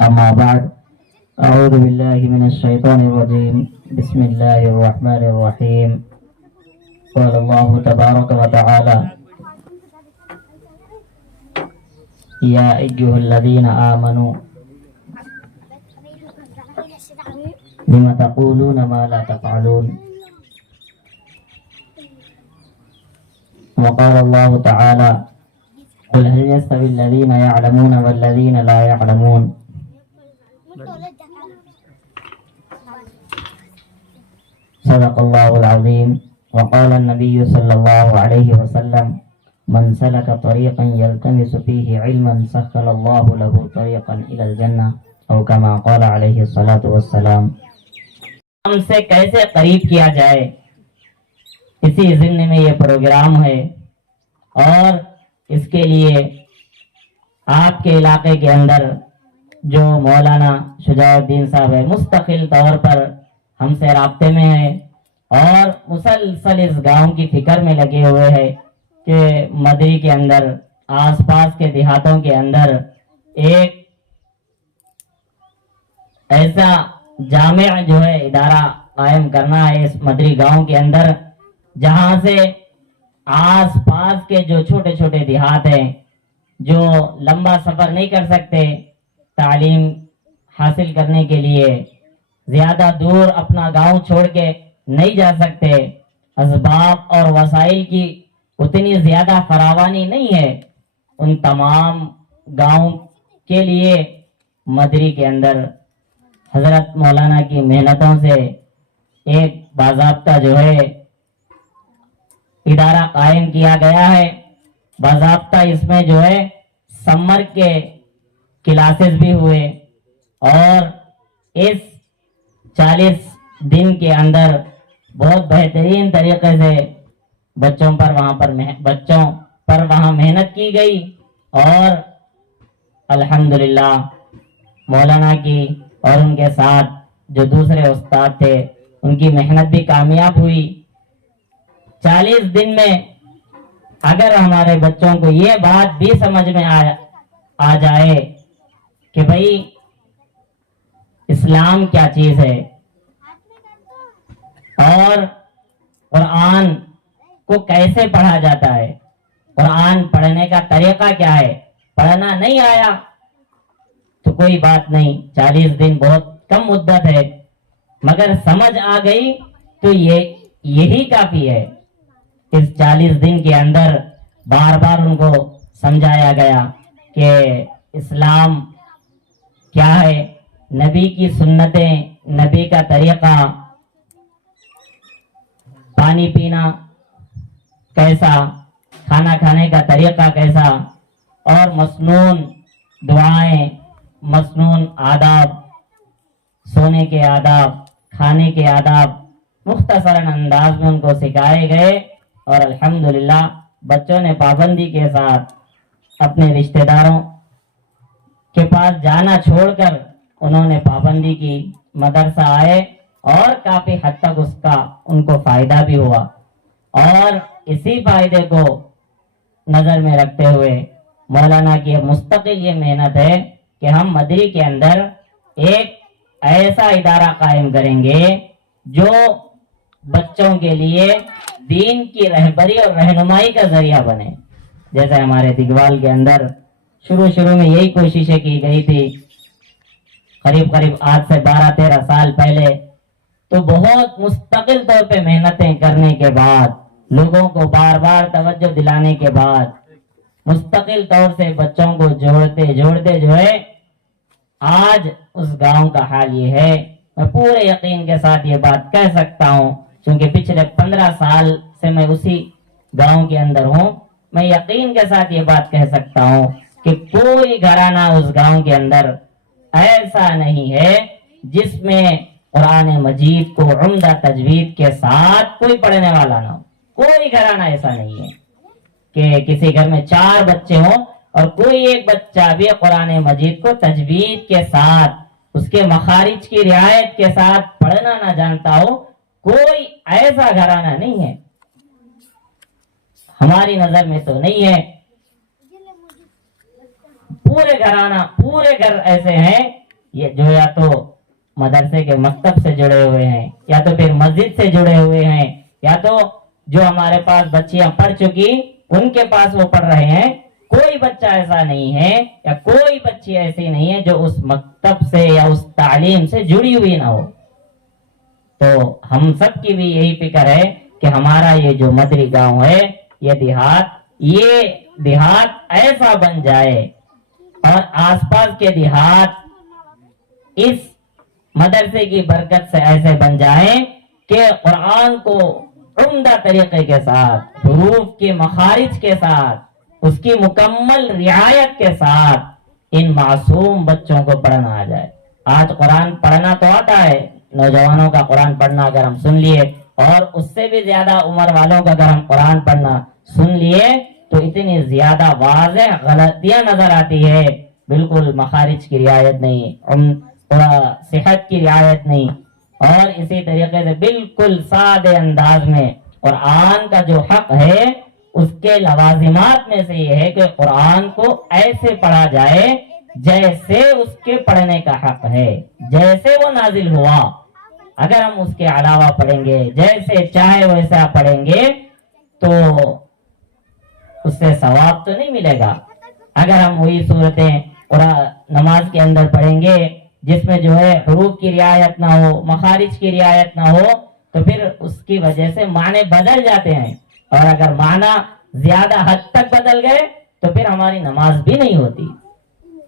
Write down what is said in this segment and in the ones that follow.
أما بعد أعوذ بالله من الشيطان الرجيم بسم الله الرحمن الرحيم قال الله تبارك وتعالى يا أيها الذين آمنوا لم تقولون ما لا تفعلون وقال الله تعالى قل هل يستوي الذين يعلمون والذين لا يعلمون صدق الله العظيم وقال النبي صلى الله عليه وسلم من سلك طريقا يلتمس فيه علما سهل الله له طريقا إلى الجنة أو كما قال عليه الصلاة والسلام. ہم سے کیسے قریب کیا جائے اسی ضمن میں یہ پروگرام ہے اور اس کے لیے آپ کے علاقے کے اندر جو مولانا شجاع الدین صاحب ہے مستقل طور پر ہم سے رابطے میں ہے اور مسلسل اس گاؤں کی فکر میں لگے ہوئے ہیں کہ مدری کے اندر آس پاس کے دیہاتوں کے اندر ایک ایسا جامع جو ہے ادارہ قائم کرنا ہے اس مدری گاؤں کے اندر جہاں سے آس پاس کے جو چھوٹے چھوٹے دیہات ہیں جو لمبا سفر نہیں کر سکتے تعلیم حاصل کرنے کے لیے زیادہ دور اپنا گاؤں چھوڑ کے نہیں جا سکتے اسباب اور وسائل کی اتنی زیادہ فراوانی نہیں ہے ان تمام گاؤں کے لیے مدری کے اندر حضرت مولانا کی محنتوں سے ایک باضابطہ جو ہے ادارہ قائم کیا گیا ہے. باضابطہ اس میں جو ہے سمر کے کلاسز بھی ہوئے اور اس 40 دن کے اندر بہت بہترین طریقے سے بچوں پر وہاں محنت کی گئی اور الحمدللہ مولانا کی اور ان کے ساتھ جو دوسرے استاد تھے ان کی محنت بھی کامیاب ہوئی. 40 دن میں اگر ہمارے بچوں کو یہ بات بھی سمجھ میں آ جائے کہ بھائی اسلام کیا چیز ہے اور قرآن کو کیسے پڑھا جاتا ہے, قرآن پڑھنے کا طریقہ کیا ہے, پڑھنا نہیں آیا تو کوئی بات نہیں, 40 دن بہت کم مدت ہے, مگر سمجھ آ گئی تو یہی کافی ہے. اس 40 دن کے اندر بار بار ان کو سمجھایا گیا کہ اسلام کیا ہے, نبی کی سنتیں, نبی کا طریقہ, پانی پینا کیسا, کھانا کھانے کا طریقہ کیسا اور مسنون دعائیں, مسنون آداب, سونے کے آداب, کھانے کے آداب مختصراً انداز میں ان کو سکھائے گئے اور الحمدللہ بچوں نے پابندی کے ساتھ اپنے رشتہ داروں کے پاس جانا چھوڑ کر انہوں نے پابندی کی, مدرسہ آئے اور کافی حد تک اس کا ان کو فائدہ بھی ہوا. اور اسی فائدے کو نظر میں رکھتے ہوئے مولانا کی مستقل یہ محنت ہے کہ ہم مدری کے اندر ایک ایسا ادارہ قائم کریں گے جو بچوں کے لیے دین کی رہبری اور رہنمائی کا ذریعہ بنے. جیسے ہمارے دگوال کے اندر شروع میں یہی کوششیں کی گئی تھی, قریب آج سے 12-13 سال پہلے, تو بہت مستقل طور پہ محنتیں کرنے کے بعد, لوگوں کو بار بار توجہ دلانے کے بعد, مستقل طور سے بچوں کو جوڑتے جو ہے آج اس گاؤں کا حال یہ ہے. میں پورے یقین کے ساتھ یہ بات کہہ سکتا ہوں کیونکہ پچھلے 15 سال سے میں اسی گاؤں کے اندر ہوں. میں یقین کے ساتھ یہ بات کہہ سکتا ہوں کہ کوئی گھرانہ اس گاؤں کے اندر ایسا نہیں ہے جس میں قرآن مجید کو عمدہ تجوید کے ساتھ کوئی پڑھنے والا نہ ہو. کوئی گھرانہ ایسا نہیں ہے کہ کسی گھر میں 4 بچے ہوں اور کوئی ایک بچہ بھی قرآن مجید کو تجوید کے ساتھ, اس کے مخارج کی رعایت کے ساتھ پڑھنا نہ جانتا ہو. کوئی ایسا گھرانہ نہیں ہے, ہماری نظر میں تو نہیں ہے. پورے گھر ایسے ہیں یہ جو یا تو مدرسے کے مکتب سے جڑے ہوئے ہیں یا تو پھر مسجد سے جڑے ہوئے ہیں یا تو جو ہمارے پاس بچیاں پڑھ چکی ان کے پاس وہ پڑھ رہے ہیں. کوئی بچہ ایسا نہیں ہے یا کوئی بچی ایسی نہیں ہے جو اس مکتب سے یا اس تعلیم سے جڑی ہوئی نہ ہو. تو ہم سب کی بھی یہی فکر ہے کہ ہمارا یہ جو مدری گاؤں ہے یہ دیہات ایسا بن جائے اور آس پاس کے دیہات اس مدرسے کی برکت سے ایسے بن جائیں کہ قرآن کو عمدہ طریقے کے ساتھ حروف کے مخارج کے ساتھ اس کی مکمل رعایت کے ساتھ ان معصوم بچوں کو پڑھنا آ جائے. آج قرآن پڑھنا تو آتا ہے, نوجوانوں کا قرآن پڑھنا اگر ہم سن لیے اور اس سے بھی زیادہ عمر والوں کا اگر ہم قرآن پڑھنا سن لیے تو اتنی زیادہ واضح غلطیاں نظر آتی ہے. بالکل مخارج کی رعایت نہیں, صحت کی رعایت نہیں, اور اسی طریقے سے بالکل سادے انداز میں قرآن کا جو حق ہے اس کے لوازمات میں سے یہ ہے کہ قرآن کو ایسے پڑھا جائے جیسے اس کے پڑھنے کا حق ہے, جیسے وہ نازل ہوا. اگر ہم اس کے علاوہ پڑھیں گے, جیسے چاہے ویسا پڑھیں گے, تو اس سے ثواب تو نہیں ملے گا. اگر ہم وہی صورتیں نماز کے اندر پڑھیں گے جس میں جو ہے حروف کی رعایت نہ ہو, مخارج کی رعایت نہ ہو, تو پھر اس کی وجہ سے معنی بدل جاتے ہیں, اور اگر معنی زیادہ حد تک بدل گئے تو پھر ہماری نماز بھی نہیں ہوتی.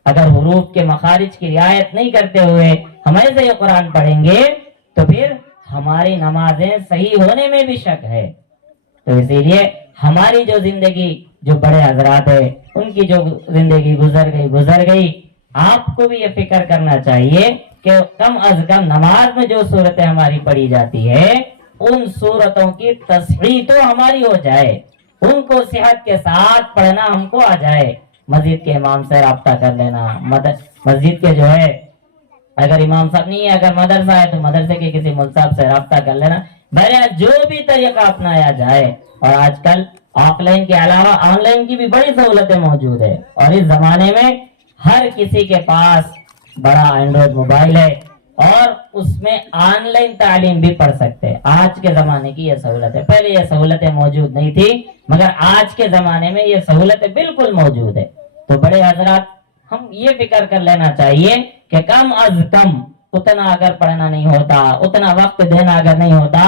اگر حروف کے مخارج کی رعایت نہیں کرتے ہوئے ہم ایسے یہ قرآن پڑھیں گے تو پھر ہماری نمازیں صحیح ہونے میں بھی شک ہے. تو اسی لیے ہماری جو زندگی, جو بڑے حضرات ہیں ان کی جو زندگی گزر گئی, آپ کو بھی یہ فکر کرنا چاہیے کہ کم از کم نماز میں جو صورتیں ہماری پڑھی جاتی ہے ان صورتوں کی تصحیح تو ہماری ہو جائے, ان کو صحت کے ساتھ پڑھنا ہم کو آ جائے. مسجد کے امام سے رابطہ کر لینا, مسجد کے جو ہے اگر امام صاحب نہیں ہے, اگر مدرسہ ہے تو مدرسے کے کسی مول صاحب سے رابطہ کر لینا. بہرحال جو بھی طریقہ اپنایا جائے, اور آج کل آف لائن کے علاوہ آن لائن کی بھی بڑی سہولتیں موجود ہے, اور اس زمانے میں ہر کسی کے پاس بڑا اینڈرائڈ موبائل ہے اور اس میں آن لائن تعلیم بھی پڑھ سکتے ہیں. آج کے زمانے کی یہ سہولت ہے, پہلے یہ سہولتیں موجود نہیں تھی مگر آج کے زمانے میں یہ سہولتیں بالکل موجود ہے. تو بڑے حضرات ہم یہ فکر کر لینا چاہیے کہ کم از کم اتنا اگر پڑھنا نہیں ہوتا, اتنا وقت دینا اگر نہیں ہوتا,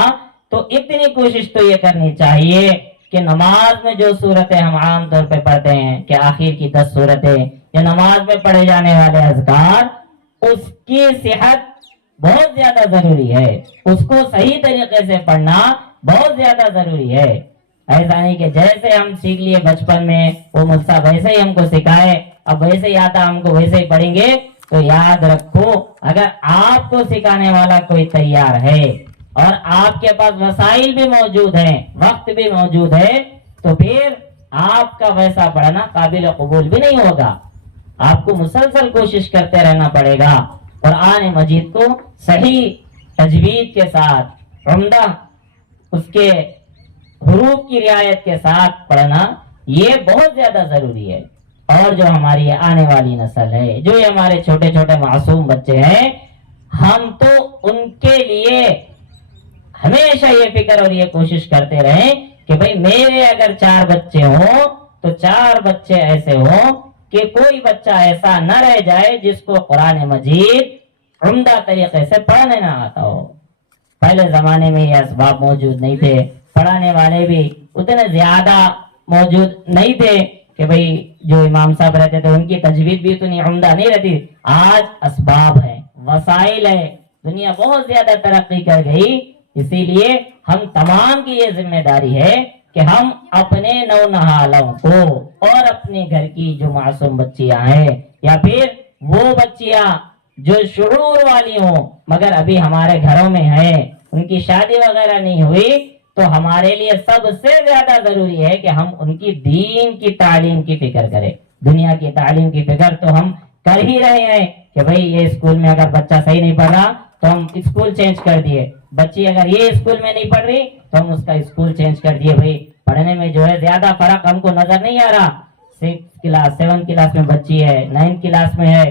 تو اتنی کوشش تو یہ کرنی چاہیے کہ نماز میں جو صورتیں ہم عام طور پہ پڑھتے ہیں کہ آخر کی 10 صورتیں یا نماز میں پڑھے جانے والے اذکار, اس کی صحت بہت زیادہ ضروری ہے. اس کو صحیح طریقے سے پڑھنا بہت زیادہ ضروری ہے. ایسا نہیں کہ جیسے ہم سیکھ لیے بچپن میں, وہ مجھ ویسے ہی ہم کو سکھائے, اب ویسے ہی آتا ہم کو ویسے ہی پڑھیں گے. تو یاد رکھو, اگر آپ کو سکھانے والا کوئی تیار ہے اور آپ کے پاس وسائل بھی موجود ہیں, وقت بھی موجود ہے, تو پھر آپ کا ویسا پڑھنا قابل قبول بھی نہیں ہوگا. آپ کو مسلسل کوشش کرتے رہنا پڑے گا. قرآن مجید کو صحیح تجوید کے ساتھ, عمدہ اس کے حروف کی رعایت کے ساتھ پڑھنا یہ بہت زیادہ ضروری ہے. اور جو ہماری آنے والی نسل ہے, جو یہ ہمارے چھوٹے چھوٹے معصوم بچے ہیں, ہم تو ان کے لیے ہمیشہ یہ فکر اور یہ کوشش کرتے رہیں کہ بھئی میرے اگر 4 بچے ہوں تو 4 بچے ایسے ہوں کہ کوئی بچہ ایسا نہ رہ جائے جس کو قرآن مجید عمدہ طریقے سے پڑھنے نہ آتا ہو. پہلے زمانے میں یہ اسباب موجود نہیں تھے, پڑھانے والے بھی اتنے زیادہ موجود نہیں تھے کہ بھئی جو امام صاحب رہتے تھے ان کی تجوید بھی اتنی عمدہ نہیں رہتی. آج اسباب ہے, وسائل ہے, دنیا بہت زیادہ ترقی کر گئی. اسی لیے ہم تمام کی یہ ذمہ داری ہے کہ ہم اپنے نونہالوں کو اور اپنے گھر کی جو معصوم بچیاں ہیں یا پھر وہ بچیاں جو شعور والی ہوں مگر ابھی ہمارے گھروں میں ہیں, ان کی شادی وغیرہ نہیں ہوئی, تو ہمارے لیے سب سے زیادہ ضروری ہے کہ ہم ان کی دین کی تعلیم کی فکر کریں. دنیا کی تعلیم کی فکر تو ہم کر ہی رہے ہیں کہ بھئی یہ اسکول میں اگر بچہ صحیح نہیں پڑھ رہا تو ہم اسکول چینج کر دیے, بچی اگر یہ اسکول میں نہیں پڑھ رہی تو ہم اس کا اسکول چینج کر دیے. بھئی پڑھنے میں جو ہے زیادہ فرق ہم کو نظر نہیں آ رہا, 6 کلاس 7 کلاس میں بچی ہے, 9 کلاس میں ہے,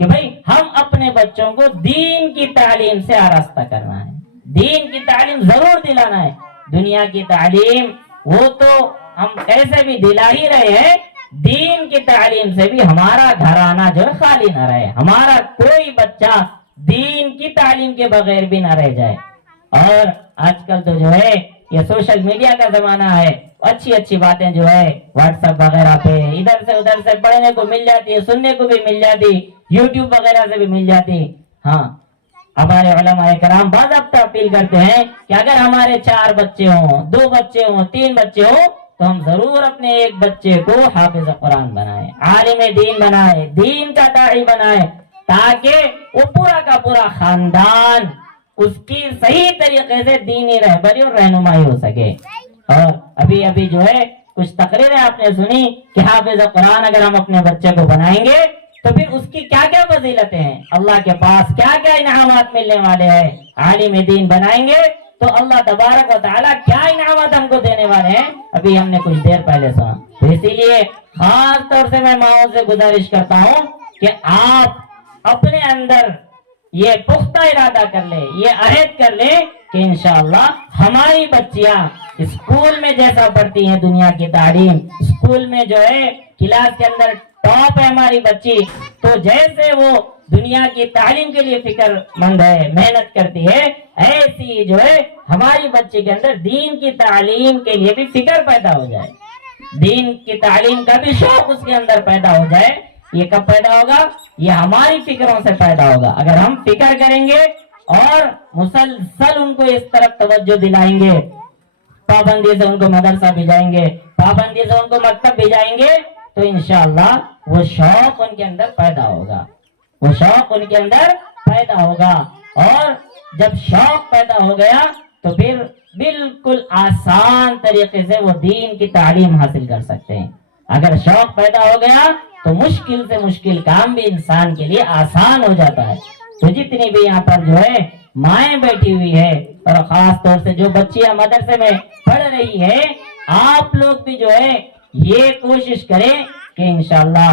کہ بھائی ہم اپنے بچوں کو دین کی تعلیم سے آراستہ کرنا ہے, دین کی تعلیم ضرور دلانا ہے. دنیا کی تعلیم وہ تو ہم کیسے بھی دلا ہی رہے ہیں, دین کی تعلیم سے بھی ہمارا گھرانہ جو ہے خالی نہ رہے, ہمارا کوئی بچہ دین کی تعلیم کے بغیر بھی نہ رہ جائے. اور آج کل تو جو ہے یہ سوشل میڈیا کا زمانہ ہے, اچھی اچھی باتیں جو ہے واٹس ایپ وغیرہ پہ ادھر سے پڑھنے کو مل جاتی ہے, سننے کو بھی مل جاتی, یوٹیوب وغیرہ سے بھی مل جاتی. ہاں, ہمارے علماء کرام باضابطہ اپیل کرتے ہیں کہ اگر ہمارے 4 بچے ہوں, 2 بچے ہوں, 3 بچے ہوں, تو ہم ضرور اپنے ایک بچے کو حافظ قرآن بنائیں, عالم دین بنائیں, دین کا داعی بنائیں, تاکہ وہ پورا کا پورا خاندان اس کی صحیح طریقے سے دینی رہبری اور رہنمائی ہو سکے. اور ابھی جو ہے کچھ تقریریں آپ نے سنی کہ حافظ قرآن اگر ہم اپنے بچے کو بنائیں گے تو پھر اس کی کیا کیا فضیلتیں ہیں, اللہ کے پاس کیا کیا انعامات ملنے والے ہیں. عالم دین بنائیں گے تو اللہ تبارک و تعالیٰ کیا انعامات ہم کو دینے والے ہیں, ابھی ہم نے کچھ دیر پہلے سنا. تو اسی لیے خاص طور سے میں ماؤں سے گزارش کرتا ہوں کہ آپ اپنے اندر یہ پختہ ارادہ کر لیں, یہ عہد کر لیں کہ انشاءاللہ ہماری بچیاں اسکول میں جیسا پڑھتی ہیں دنیا کی تعلیم, اسکول میں جو ہے کلاس کے اندر ٹاپ ہے ہماری بچی, تو جیسے وہ دنیا کی تعلیم کے لیے فکر مند ہے, محنت کرتی ہے, ایسی جو ہے ہماری بچی کے اندر دین کی تعلیم کے لیے بھی فکر پیدا ہو جائے, دین کی تعلیم کا بھی شوق اس کے اندر پیدا ہو جائے. یہ کب پیدا ہوگا؟ یہ ہماری فکروں سے پیدا ہوگا. اگر ہم فکر کریں گے اور مسلسل ان کو اس طرف توجہ دلائیں گے, پابندی سے ان کو مدرسہ بھیجائیں گے, پابندی سے ان کو مکتب بھیجائیں گے, تو انشاءاللہ وہ شوق ان کے اندر پیدا ہوگا, وہ شوق ان کے اندر پیدا ہوگا. اور جب شوق پیدا ہو گیا تو پھر بالکل آسان طریقے سے وہ دین کی تعلیم حاصل کر سکتے ہیں. اگر شوق پیدا ہو گیا تو مشکل سے مشکل کام بھی انسان کے لیے آسان ہو جاتا ہے. تو جتنی بھی یہاں پر جو ہے مائیں بیٹھی ہوئی ہے, اور خاص طور سے جو بچیاں مدرسے میں پڑھ رہی ہے, آپ لوگ بھی جو ہے یہ کوشش کریں کہ انشاءاللہ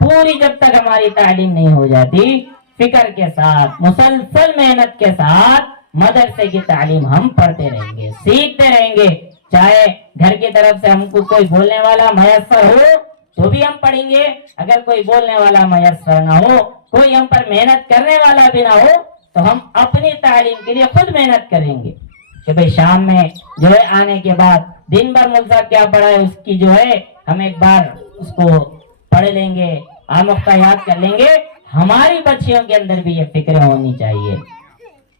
پوری جب تک ہماری تعلیم نہیں ہو جاتی, فکر کے ساتھ مسلسل محنت کے ساتھ مدرسے کی تعلیم ہم پڑھتے رہیں گے, سیکھتے رہیں گے. چاہے گھر کی طرف سے ہم کو کوئی بولنے والا میسر ہو تو بھی ہم پڑھیں گے, اگر کوئی بولنے والا میسر نہ ہو, کوئی ہم پر محنت کرنے والا بھی نہ ہو, تو ہم اپنی تعلیم کے لیے خود محنت کریں گے. کہ بھئی شام میں جو ہے آنے کے بعد دن بھر مول صاحب کیا پڑھا ہے اس کی جو ہے ہم ایک بار اس کو پڑھ لیں گے, آموختہ یاد کر لیں گے. ہماری بچیوں کے اندر بھی یہ فکریں ہونی چاہیے.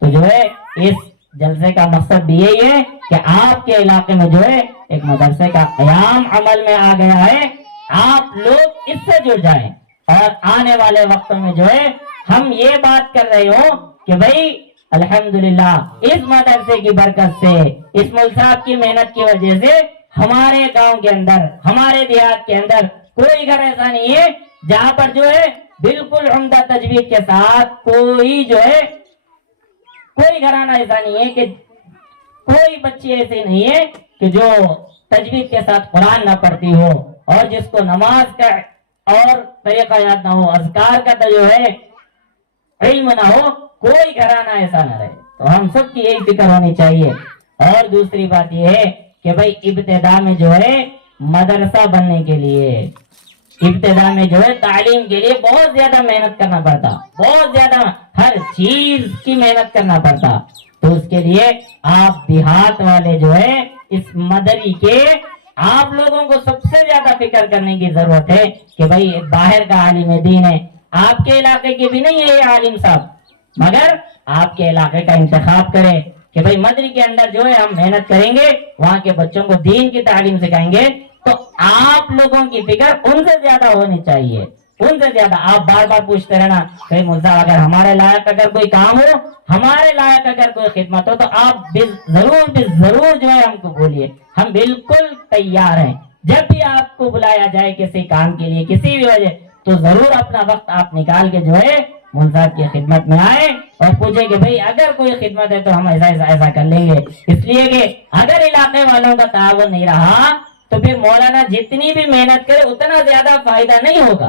تو جو ہے اس جلسے کا مقصد بھی یہی ہے کہ آپ کے علاقے میں جو ہے ایک مدرسے کا قیام عمل میں آ گیا ہے, آپ لوگ اس سے جڑ جائیں, اور آنے والے وقتوں میں جو ہے ہم یہ بات کر رہے ہوں کہ بھئی الحمدللہ اس مدرسے کی برکت سے, اس مول صاحب کی محنت کی وجہ سے ہمارے گاؤں کے اندر, ہمارے دیہات کے اندر کوئی گھر ایسا نہیں ہے جہاں پر جو ہے بالکل عمدہ تجوید کے ساتھ کوئی جو ہے کوئی گھرانہ ایسا نہیں ہے کہ کوئی بچی ایسی نہیں ہے کہ جو تجوید کے ساتھ قرآن نہ پڑھتی ہو, اور جس کو نماز کا اور طریقہ یاد نہ ہو, اذکار کا جو ہے علم نہ ہو, کوئی گھرانہ ایسا نہ رہے. تو ہم سب کی یہی فکر ہونی چاہیے. اور دوسری بات یہ ہے کہ بھئی ابتدا میں جو ہے مدرسہ بننے کے لیے, ابتدا میں جو ہے تعلیم کے لیے بہت زیادہ محنت کرنا پڑتا, بہت زیادہ ہر چیز کی محنت کرنا پڑتا. تو اس کے لیے آپ دیہات والے جو ہے اس مدری کے آپ لوگوں کو سب سے زیادہ فکر کرنے کی ضرورت ہے کہ بھئی باہر کا عالم دین ہے, آپ کے علاقے کے بھی نہیں ہے یہ عالم صاحب, مگر آپ کے علاقے کا انتخاب کریں کہ بھئی مدری کے اندر جو ہے ہم محنت کریں گے, وہاں کے بچوں کو دین کی تعلیم سکھائیں گے. تو آپ لوگوں کی فکر ان سے زیادہ ہونی چاہیے, ان سے زیادہ. آپ بار بار پوچھتے رہنا کہ ملزا اگر ہمارے لائق اگر کوئی کام ہو, ہمارے لائق اگر کوئی خدمت ہو, تو آپ ضرور جو ہے ہم کو بولیے, ہم بالکل تیار ہیں. جب بھی آپ کو بلایا جائے کسی کام کے لیے کسی بھی وجہ, تو ضرور اپنا وقت آپ نکال کے جو ہے ملزا کی خدمت میں آئے اور پوچھیں کہ بھئی اگر کوئی خدمت ہے تو ہم ایسا کر لیں گے. اس لیے کہ اگر علاقے والوں کا تعاون نہیں رہا تو پھر مولانا جتنی بھی محنت کرے اتنا زیادہ فائدہ نہیں ہوگا.